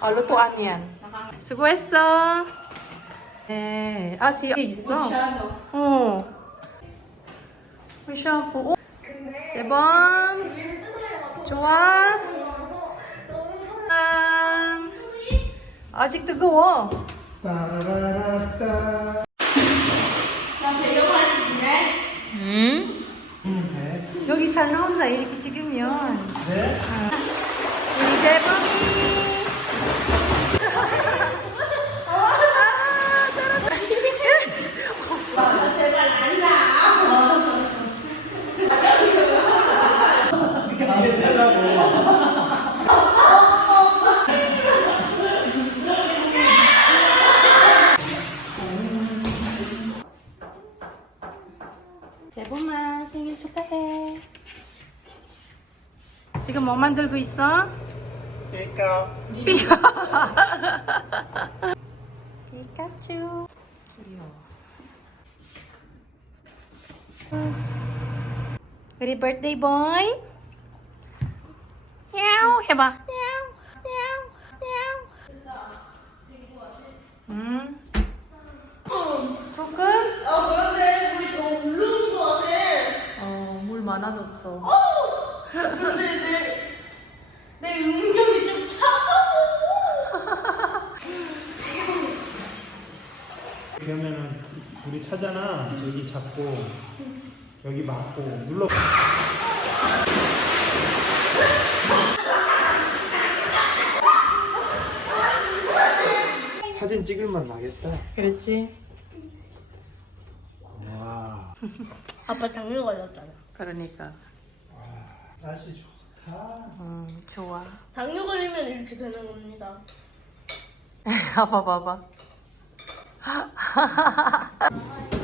어, lutuan yan. 수고했어. 네. 아, 시 여기 있어. 어. 왜 샴푸? 어? 재범. 좋아. 음, 아직 뜨거워. 따라라따. 여기 잘 나온다. 이렇게 찍으면. 네. 우리 재범이. 아, 잘한다. 재범아 생일 축하해. 지금 뭐 만들고 있어? 삐까. 피카츄. 귀여워. 우리 birthday boy. 야우 해봐. 야우 야우 야우. 음. 조금? 아 그런데 우리 더 오르는 거 같아. 어, 물 많아졌어. 근데 내, 내 음경이 좀 차가워. 그러면은 우리 차잖아. 여기 잡고 여기 맞고 눌러. 사진 찍을만 나겠다. 그렇지. 와. 아빠 당뇨 걸렸잖아. 그러니까. 날씨 좋다. 음, 좋아. 당뇨 걸리면 이렇게 되는 겁니다. 봐봐, 봐봐.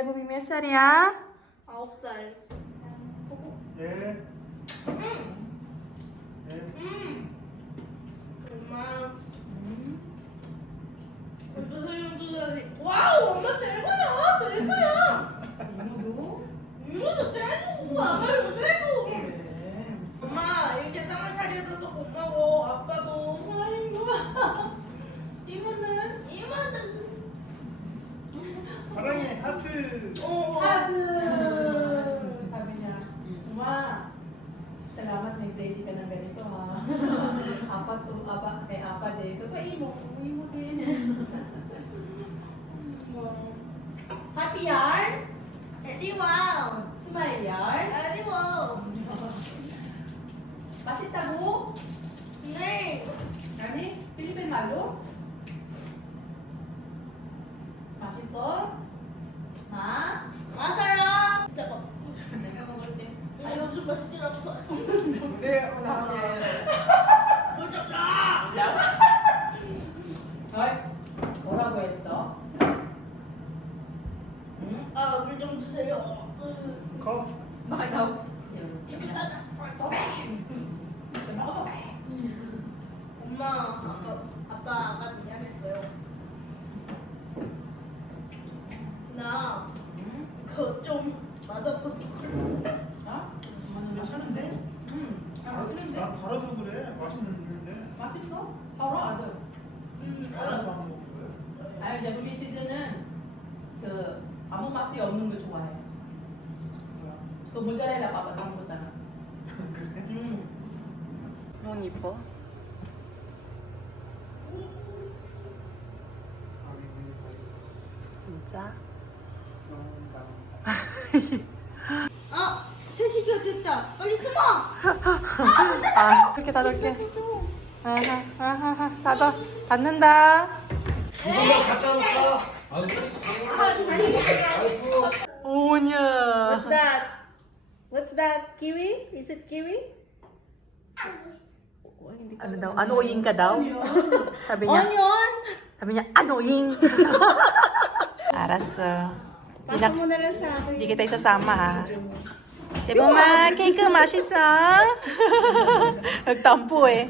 재봉이 몇 살이야? 아홉 살. 예. 예. 엄마. 이거 설명 줘야지. 와우, 엄마 최고야. 이모도 최고야, 최고, 최고. 엄마 이렇게 쌍을 차려줘서 고마워. 아빠도 아이고. 이모는 이모는 사랑해 하트. 어. 하드 sabi niya ma salamat nag-date ka ng ganito ha apat to apa kay apat eh ito pa imo imo din happy yarn 에디 와우. smile yarn 에디 와우. 맛있다고 네. 아니 필리핀 말로 맛있어 마 맞아요. 잠깐. 내가 먹을 때. 아 요즘 맛있긴 않다. 네 오늘 보자라. 어이 뭐라고 했어? 아물 좀 주세요. 음. 컵. Bakit daw? 재밌다. Ako to eh. 엄마 아빠 아까 미안했어요. 나 그거 좀 맛없어서 그래. 어? 괜찮은데? 응. 아, 맛있는데? 난 달아서 그래. 맛있는데. 맛있어? 바로 아들. 음. 달아서 안 먹고 그래. 아유, 제부미 치즈는 그 아무 맛이 없는 거 좋아해. 그 모짜렐라 봐봐, 딱 먹었잖아. 그래? 응. 너무 이뻐. 진짜? 너무 나. 아 셋이 시기가 됐다. 빨리 숨어. 아, 이렇게 닫을게. 아하, 아하, 닫아. 닫는다. 이거 갖다 놓을까? 오냐. What's that? What's that? Kiwi? Is it kiwi? Oh, Ano ka daw? Sabi niya. Onion! Sabi niya, annoying. Al 았어. Hindi, Pasa na, mo na lang sa akin. hindi kita isasama ha. 제보마 케이크 맛있어? Nagtampo eh.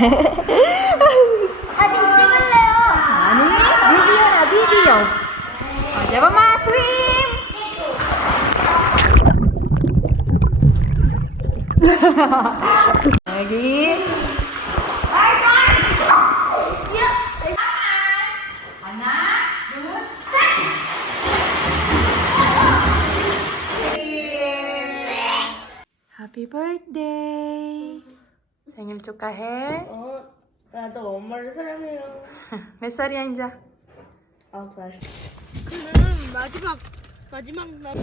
아니, 비디오야, 비디오. 어, 제보마 스윙! 여기. Happy birthday! 생일 축하해. 어, 나도 엄마를 사랑해요. 몇 살이야, 이제? 아홉 살. 그럼 마지막 마지막 날.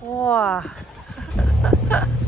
우와.